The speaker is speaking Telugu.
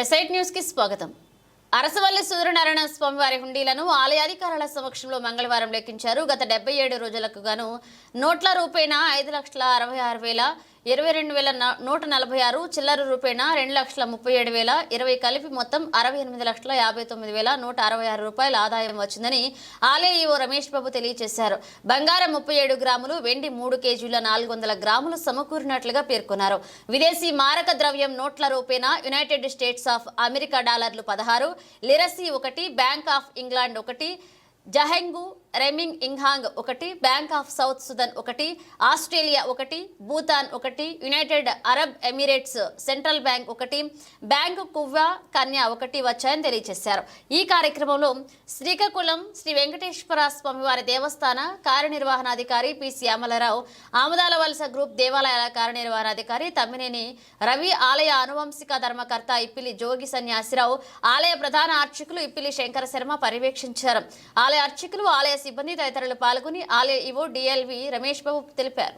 ఎస్ఐట్ న్యూస్ కి స్వాగతం. అరసవల్లి సూర్యనారాయణ స్వామివారి హుండీలను ఆలయ అధికారుల సమక్షంలో మంగళవారం లెక్కించారు. గత 77 రోజులకు గాను నోట్ల రూపేణా 5,66,000, 22,146, చిల్లర రూపేణా 2,37,000, 20 కలిపి మొత్తం 68,59,166 రూపాయల ఆదాయం వచ్చిందని ఆలయ ఈవో రమేష్ బాబు తెలియజేశారు. బంగారం 37 గ్రాములు, వెండి 3 కేజీల 400 గ్రాములు సమకూరినట్లుగా పేర్కొన్నారు. విదేశీ మారక ద్రవ్యం నోట్ల రూపేణా యునైటెడ్ స్టేట్స్ ఆఫ్ అమెరికా డాలర్లు 16, లిరసీ 1, బ్యాంక్ ఆఫ్ ఇంగ్లాండ్ 1, జహెంగు రెమింగ్ ఇంహాంగ్ 1, bank of South Sudan 1, Australia 1, Bhutan 1, United Arab Emirates Central Bank 1, bank కువ్వా కన్యా 1 వచ్చాయని తెలియజేశారు. ఈ కార్యక్రమంలో శ్రీకాకుళం శ్రీ వెంకటేశ్వర స్వామివారి దేవస్థాన కార్యనిర్వహణాధికారి పి శ్యామలరావు, ఆముదాల వలస గ్రూప్ దేవాలయాల కార్యనిర్వహణాధికారి తమ్మినేని రవి, ఆలయ అనువంశిక ధర్మకర్త ఇప్పిలి జోగి సన్యాసిరావు, ఆలయ ప్రధాన అర్చకులు ఇప్పిలి శంకర శర్మ పర్యవేక్షించారు. ఆలయ అర్చకులు, ఆలయ సిబ్బంది తదితరులు పాల్గొని ఆలయ ఈవో డిఎల్వి రమేష్ బాబు తెలిపారు.